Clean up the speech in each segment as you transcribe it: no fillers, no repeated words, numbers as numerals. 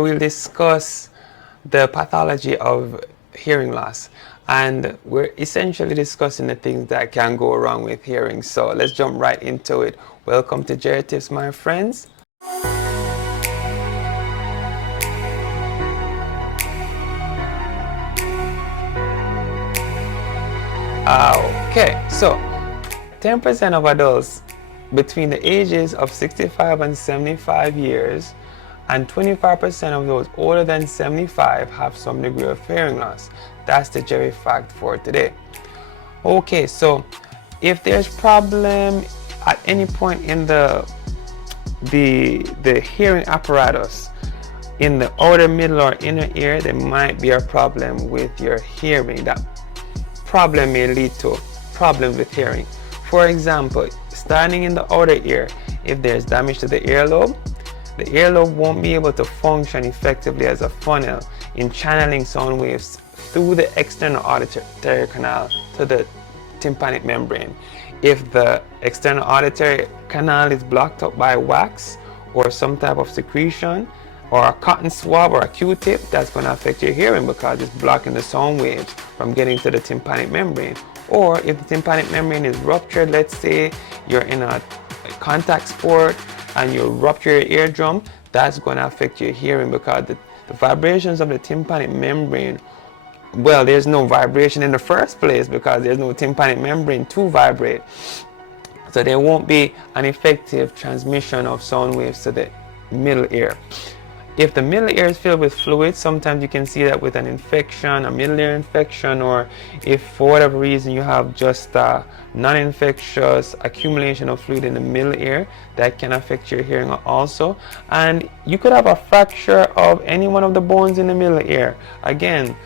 We'll discuss the pathology of hearing loss, and we're essentially discussing the things that can go wrong with hearing. So let's jump right into it. Welcome to Gerry Tips, my friends. Okay, so 10% of adults between the ages of 65 and 75 years and 25% of those older than 75 have some degree of hearing loss. That's the Gerry fact for today. Okay, so if there's problem at any point in the hearing apparatus in the outer, middle, or inner ear, there might be a problem with your hearing. That problem may lead to problems with hearing. For example, starting in the outer ear, if there's damage to the earlobe, the earlobe won't be able to function effectively as a funnel in channeling sound waves through the external auditory canal to the tympanic membrane. If the external auditory canal is blocked up by wax or some type of secretion or a cotton swab or a Q-tip, that's going to affect your hearing because it's blocking the sound waves from getting to the tympanic membrane. Or if the tympanic membrane is ruptured, let's say you're in a contact sport and you rupture your eardrum, that's going to affect your hearing because the vibrations of the tympanic membrane, well, there's no vibration in the first place because there's no tympanic membrane to vibrate. So there won't be an effective transmission of sound waves to the middle ear. If the middle ear is filled with fluid, sometimes you can see that with an infection, a middle ear infection, or if for whatever reason you have just a non-infectious accumulation of fluid in the middle ear, that can affect your hearing also. And you could have a fracture of any one of the bones in the middle ear. Again,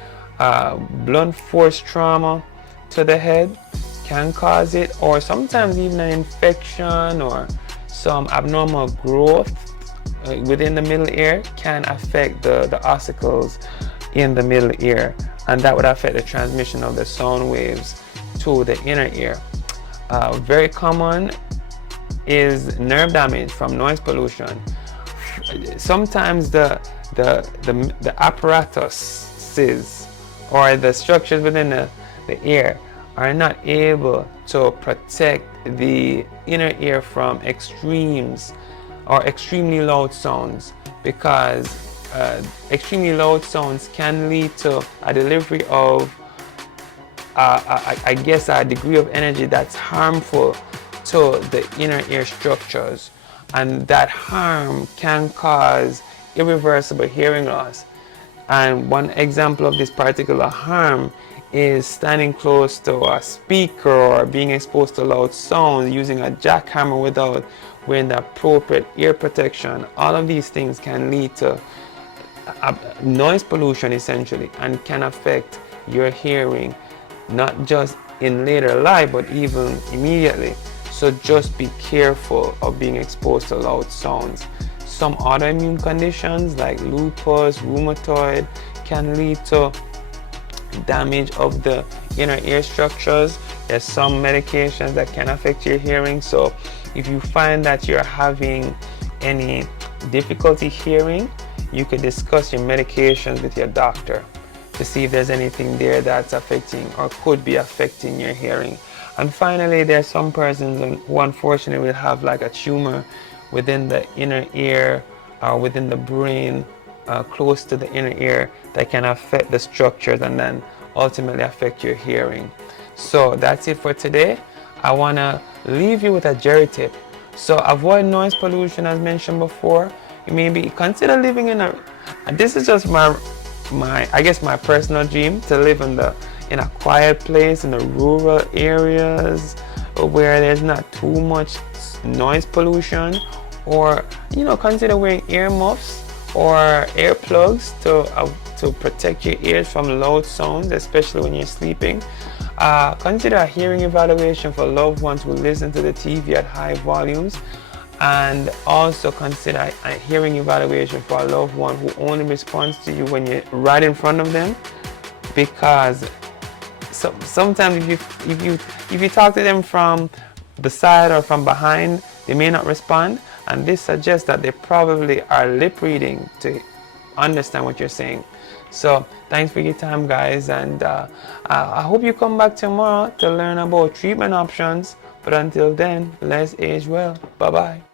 blunt force trauma to the head can cause it, or sometimes even an infection or some abnormal growth within the middle ear can affect the ossicles in the middle ear, and that would affect the transmission of the sound waves to the inner ear. Very common is nerve damage from noise pollution. Sometimes the apparatuses or the structures within the ear are not able to protect the inner ear from extremes or extremely loud sounds, because extremely loud sounds can lead to a delivery of I guess a degree of energy that's harmful to the inner ear structures, and that harm can cause irreversible hearing loss. And one example of this particular harm is standing close to a speaker or being exposed to loud sounds, using a jackhammer without wearing the appropriate ear protection. All of these things can lead to noise pollution essentially, and can affect your hearing, not just in later life but even immediately. So just be careful of being exposed to loud sounds. Some autoimmune conditions like lupus, rheumatoid can lead to damage of the inner ear structures. There's some medications that can affect your hearing. So if you find that you're having any difficulty hearing, you could discuss your medications with your doctor to see if there's anything there that's affecting or could be affecting your hearing. And finally, there's some persons who unfortunately will have like a tumor within the inner ear or within the brain, close to the inner ear, that can affect the structures and then ultimately affect your hearing. So that's it for today. I want to leave you with a Gerry tip. So avoid noise pollution, as mentioned before. You maybe consider living in a, this is just my I guess my personal dream, to live in a quiet place in the rural areas where there's not too much noise pollution, or consider wearing earmuffs or earplugs to protect your ears from loud sounds, especially when you're sleeping. Consider a hearing evaluation for loved ones who listen to the TV at high volumes, and also consider a hearing evaluation for a loved one who only responds to you when you're right in front of them, because sometimes if you talk to them from the side or from behind, they may not respond, and this suggests that they probably are lip reading to understand what you're saying. So thanks for your time, guys, and I hope you come back tomorrow to learn about treatment options. But until then, let's age well. Bye bye.